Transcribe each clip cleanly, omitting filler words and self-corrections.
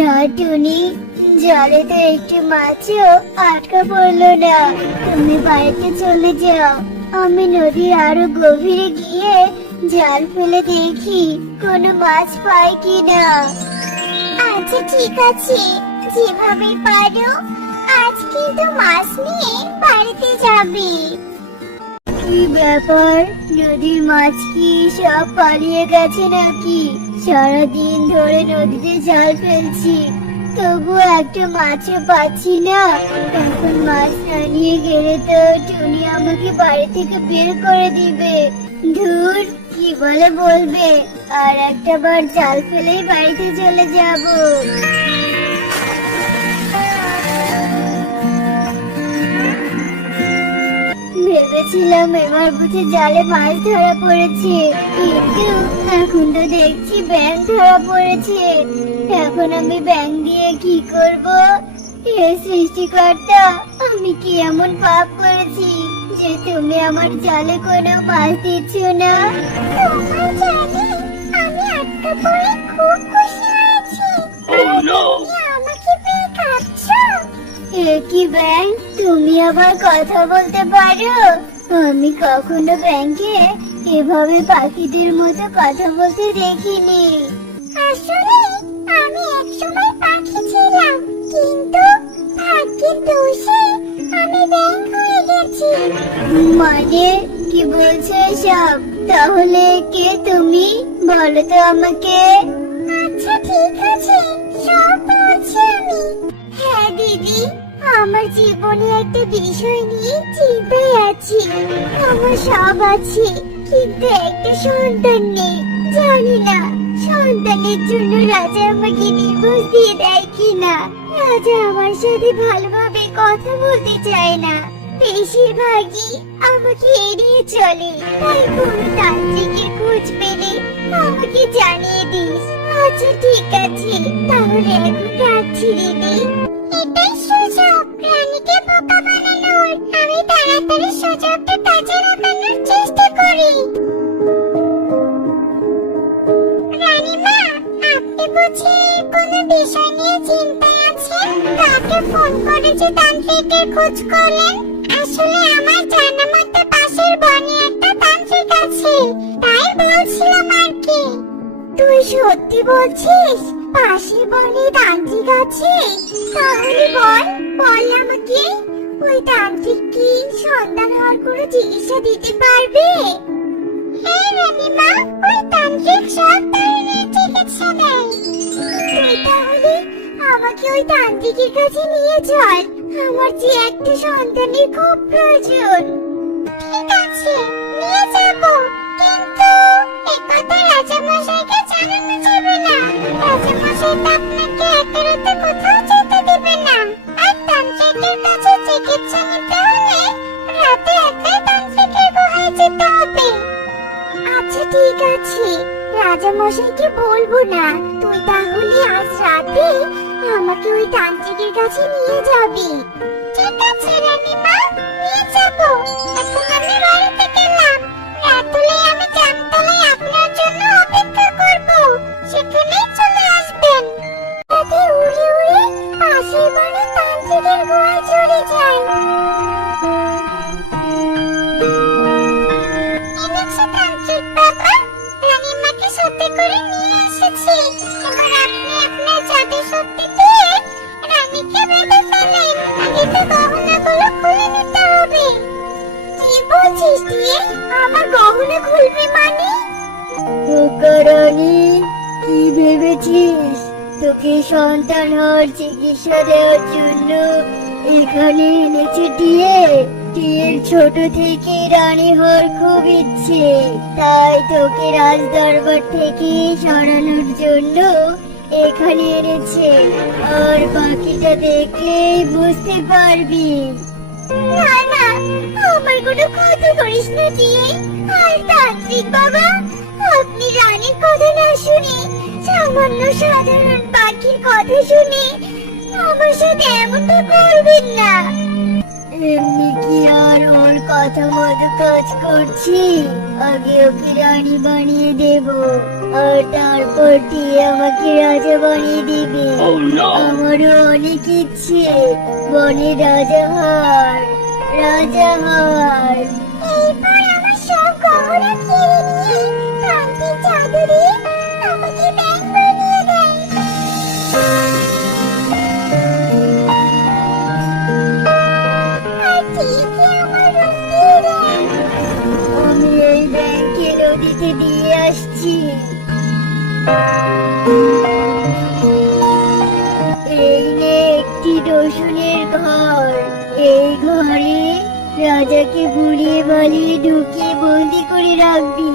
না টুনি, জলে তো একটু মাছও আটকা পড়লো না। তুমি বাড়িতে চলে যাও, আমি নদীর আরো গভীরে গিয়ে জাল ফেলে দেখি কোনো মাছ পাই কিনা। আচ্ছা ঠিক আছে, যেভাবে পারো আজ কিন্তু মাছ নিয়ে বাড়িতে যাবে। কি ব্যাপার, নদীর মাছ কি সব পালিয়ে গেছে নাকি? সারাদিন ধরে নদীতে জাল ফেলছি, তবু একটা মাছও পাচ্ছি না। এখন মাছ না নিয়ে গেলে তো টুনি আমাকে বাড়ি থেকে বের করে দিবে। ধুর, কি বলে বলবে। আর একটা বার জাল ফেলেই বাড়িতে চলে যাব। ভেবেছিলাম এবার বুঝে জালে মাছ ধরা পড়েছে, কিন্তু এখন তো দেখছি ব্যাঙ ধরা পড়েছে। এখন আমি ব্যাঙ দিয়ে কি করব? হে সৃষ্টিকর্তা, আমি কি এমন পাপ করেছি যে তুমি আমার জালে কোনো মাছ দিচ্ছ না? তোমার জালে আমি আটকা পড়ে খুব খুশি হয়েছি। তুমি আমাকে পেয়ে কাঁদছো? এ কি ব্যাঙ, তুমি আবার কথা বলতে পারো? আমি কখনো ব্যাঙকে এভাবে পাখিদের মতো কথা বলতে দেখিনি। আসলে আমি একসময় পাখি ছিলাম, কিন্তু ভাগ্যের দোষে আমি ব্যাঙ হয়ে গেছি। মানে কি বলছো এসব? তাহলে কে তুমি, বলো তো আমাকে। আচ্ছা ঠিক আছে, সব বলছি আমি। হ্যাঁ দিদি, আমার জীবনে একটা বিষয় নিয়ে চিন্তায় আছি। আমার সব আছে, কিন্তু একটা সন্তান নেই। জানি না সন্তানের জন্য রাজা আমাকে ডিভোর্স দিয়ে দেয় কিনা। রাজা আমার সাথে ভালোভাবে কথা বলতে চায় না, বেশিরভাগই আমাকে এড়িয়ে চলে। তাই কোনো তান্ত্রিকের খোঁজ পেলে আমাকে জানিয়ে দিস। আচ্ছা ঠিক আছে, তাহলে এখন রাখছি দিদি। এটাই সুযোগ রানীকে বোকা বানানোর। আমি তাড়াতাড়ি সুযোগটা কাজে লাগানোর চেষ্টা করি। রানীমা, আপনি বুঝি কোনো বিষয় নিয়ে চিন্তায় আছেন? কাকে ফোন করে যে তান্ত্রিকের খোঁজ করলেন? আসলে আমার জানা মতে পাশের বনে একটা তান্ত্রিক আছে, তাই বলছিলাম আর কি। তুই সত্যি বলছিস? পাশের বনে তান্ত্রিক আছে? তাহলে বল বল আমাকে, ওই তান্ত্রিক কি সন্তান হওয়ার কোনো চিকিৎসা দিতে পারবে? হ্যাঁ রানীমা, ওই তান্ত্রিক সব ধরনের চিকিৎসা দেয়। তুই তাহলে আমাকে ওই তান্ত্রিকের কাছে নিয়ে চল, আমার যে একটা সন্তানের খুব প্রয়োজন। ঠিক আছে, নিয়ে যাব, কিন্তু একথা রাজামশাইকে জানানো যাবে না। রাজামশাই তো আপনাকে একা রাতে কোথাও যেতে দেবে না। আর তান্ত্রিকের কাছে চিকিৎসা নিতে হলে রাতে একাই তান্ত্রিকের গুহায় যেতে হবে। আচ্ছা ঠিক আছে, রাজামশাইকে বলবো না। তুই তাহলে আজ রাতে আমাকে ওই তান্ত্রিকের কাছে নিয়ে যাবি। ঠিক আছে রানীমা, নিয়ে যাব। এখন আমি বাড়িতে গেলাম। রাত হলে আমি জামতলায় আপনার জন্য অপেক্ষা করব, সেখানেই চলে আসবেন। যাতে উড়ে উড়ে পাশের বনে তান্ত্রিকের গুহায় চলে যায়। এনেছি তান্ত্রিক বাবা, রানীমাকে সাথে করে নিয়ে এসেছি। এবার আপনি আপনার জাদু শক্তি দিয়ে রানীকে বেঁধে ফেলেন। আগে তো গহনাগুলো খুলে নিতে হবে। কি বলছিস তুই? আমার গহনা খুলবি মানে? খোকা রানী, কি ভেবেছিস তোকে সন্তান হওয়ার চিকিৎসা দেওয়ার জন্য এখানে এনেছে টিয়ে? টিয়ের ছোট থেকে রানী হওয়ার খুব ইচ্ছে, তাই তোকে রাজ দরবার থেকে সরানোর জন্য এখানে এনেছে। আর বাকিটা দেখলেই বুঝতে পারবি। না না, আমার কোনো ক্ষতি করিস না টিয়ে। আর তান্ত্রিক বাবা, আপনি রানীর কথা না শুনে সামান্য সাধারণ পাখির কথা শুনে আমার সাথে এমনটা করবেন না। এমনি কি আর ওর কথা মতো কাজ করছি? আগে ওকে রানী বানিয়ে দেবো। আর তারপর দিয়ে আমাকে রাজা বানিয়ে দিবে। আমারও অনেক ইচ্ছে বনে রাজা হওয়ার, রাজা হওয়ার। এরপর আমার সব গহনা কেড়ে নিয়ে তান্ত্রিক জাদু দিয়ে আমাকে ব্যাঙ বানিয়ে দেয়। আর ঠিকই আমার রূপ দিয়ে দেয়। আমি এই ব্যাঙকে নদীতে দিয়ে আসছি। এই নে একটি রসুনের ঘর। এই ঘরে রাজাকে ভুলিয়ে বালিয়ে ঢুকিয়ে বন্দি করে রাখবি,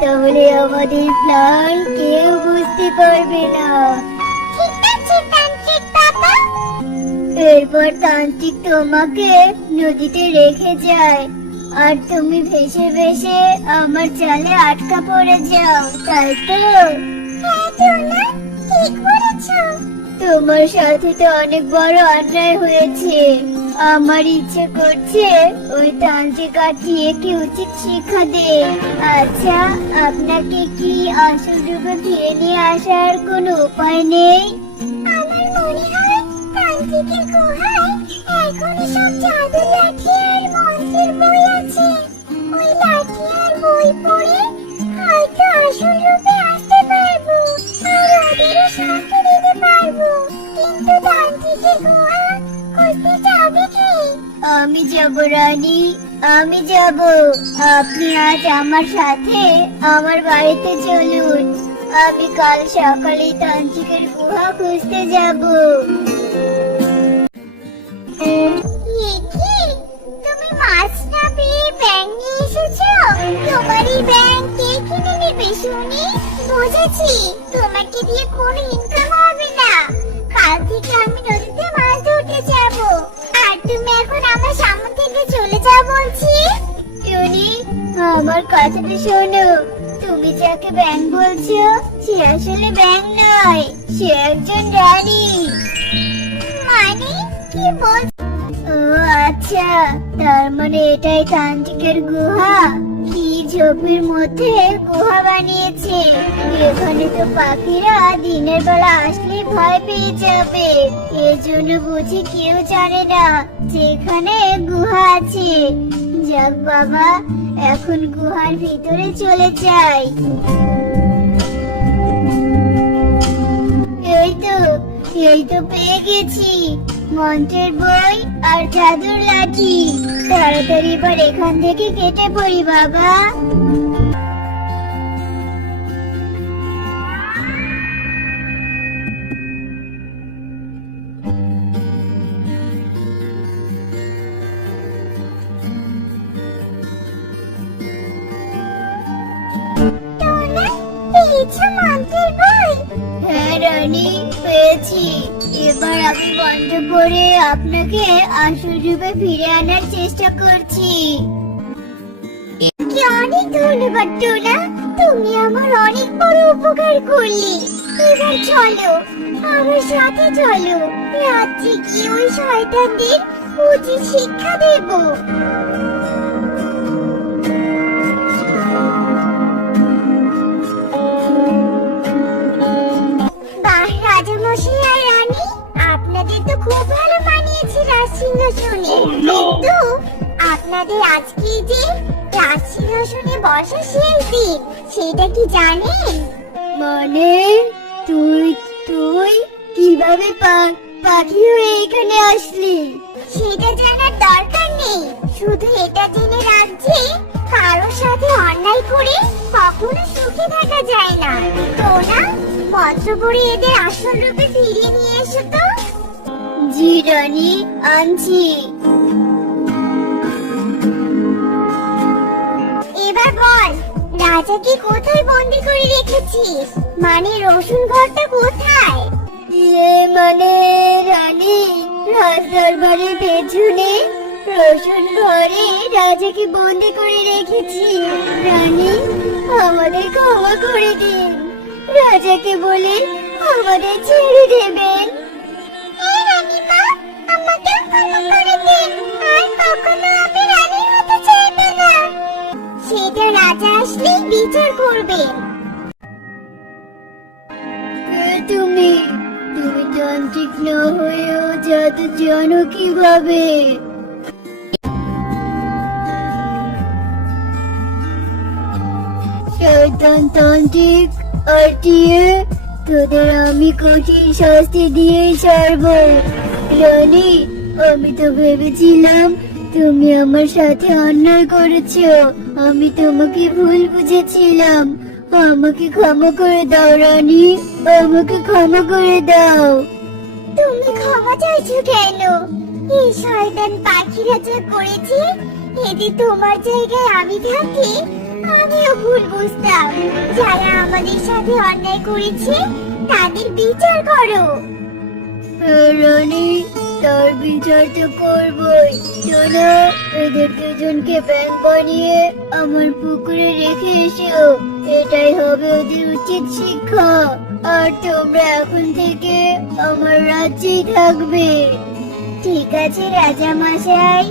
তাহলে আমাদের প্ল্যান কেউ বুঝতে পারবে না। ঠিক আছে তান্ত্রিক বাবা। এরপর তান্ত্রিক তোমাকে নদীতে রেখে যায়, আর তুমি ভেসে ভেসে আমার জালে আটকা পড়ে যাও, তাই তো? হ্যাঁ টোনা, ঠিক বলেছো। তোমার সাথে তো অনেক বড় অন্যায় হয়েছে। আমার ইচ্ছে করছে ওই তান্ত্রিক কাটিয়ে কি উচিত শিক্ষা দে। আচ্ছা, আপনাকে কি আসল রূপে ফিরে নিয়ে আসার কোনো উপায় নেই? আমার মনে হয় তান্ত্রিকের গুহায় এখনো সব জাদু লাঠি আর মন্ত্রের বই আছে। ওই লাঠি আর বই পড়ে হয়তো আসল রূপে আসতে পারবো আর ওদেরও শাস্তি দিতে পারবো। কিন্তু তান্ত্রিকের গুহা খুঁজতে যাবে কে? আমি যাব রানী, আমি যাব। আপনি আজ আমার সাথে আমার বাড়িতে চলুন। আমি কাল সকালে তান্ত্রিকের গুহা খুঁজতে যাব। তুমি মাছ না পেয়ে ব্যাঙ নিয়ে এসেছো? তোমারই ব্যাঙ কে কিনে নেবে শুনি? বুঝেছি, তোমাকে দিয়ে কোনো ইনকাম হবে না। কাল থেকে আমি নদীতে মাছ ধরতে যাব, আর তুমি এখন আমার সামনে থেকে চলে যাও বলছি। টুনি, আমার কথাটা শোনো। তুমি যাকে ব্যাঙ বলছো সে আসলে ব্যাঙ নয়, সে একজন রানী। মানে কি বল? ও আচ্ছা, তার মানে এটাই তান্ত্রিকের গুহা। কি ঝোপের মধ্যে গুহা বানিয়েছে। এখানে তো পাখিরা দিনের বেলা আসলে ভয় পেয়ে যাবে। এজন্য বুঝি কেউ জানে না যে এখানে গুহা আছে। যাক বাবা, এখন গুহার ভিতরে চলে যাই। এই তো পেয়ে গেছি মন্ত্রের বই আর জাদুর লাঠি। তাড়াতাড়ি এবার এখান থেকে কেটে পড়ি বাবা। হ্যাঁ রানী, পেয়েছি। এবার আমি বন্ধ করে আপনাকে আসল রূপে ফিরে আনার চেষ্টা করছি। অনেক ধন্যবাদ টোনা, তুমি আমার অনেক বড় উপকার করলে। এবার চলো, আমার সাথে চলো। রাত্রে গিয়ে ওই শয়তানদের উচিত শিক্ষা দেব। রাজামশাই আর রানী, আপনাদের তো খুব ভালো মানিয়েছে রাজসিংহাসনে। কিন্তু আপনাদের আজকে যে রাজসিংহাসনে বসা শেষ দিন, সেটা কি জানেন? মানে তুই তুই কিভাবে পাখি হয়ে এখানে আসলি? সেটা জানার দরকার নেই, শুধু এটা জেনে রাখ যে কারোর সাথে অন্যায় করে কখনো সুখে থাকা যায় না। তো না, পত্র পড়ে এদের আসল রূপে ফিরিয়ে নিয়ে এসো তো। জি রানী, আনছি। এবার বল, রাজাকে কোথায় বন্দি করে রেখেছিস? মানে রসুন ঘরটা কোথায়? মানে রানী, রাজদরবারের পেছনে রসুন ঘরে রাজাকে বন্দি করে রেখেছি। রানী, আমাদের ক্ষমা করে দিন। রাজাকে বলে আমাদের ছেড়ে দেবেন। আমাকে ক্ষমা করে দিন, আর কখনো আমি রানী হতে চাইব না। সেটা রাজা আসলে বিচার করবেন। সঠিক না হয়েও জাদু জানো কিভাবে? শয়তান তান্ত্রিক আরটিএ, তোদের আমি কঠিন শাস্তি দিয়েই ছাড়বো। রানী, আমি তো ভেবেছিলাম তুমি আমার সাথে অন্যায় করেছো। আমি তোমাকে ভুল বুঝেছিলাম। আমাকে ক্ষমা করে দাও রানী, আমাকে ক্ষমা করে দাও। তুমি ক্ষমা চাইছো কেন? এই শয়তান পাখিরা যা করেছে, যদি তোমার জায়গায় আমি থাকি আমিও ভুল বুঝতাম। যারা আমাদের সাথে অন্যায় করেছে তাদের বিচার করো। রানী, তার বিচার তো করবই। শোনো, এদের দুজনকে ব্যাঙ বানিয়ে আমার পুকুরে রেখে এসো। এটাই হবে ওদের উচিত শিক্ষা। আর তোমরা এখন থেকে আমার রাজ্যেই থাকবে। ঠিক আছে রাজা মশাই।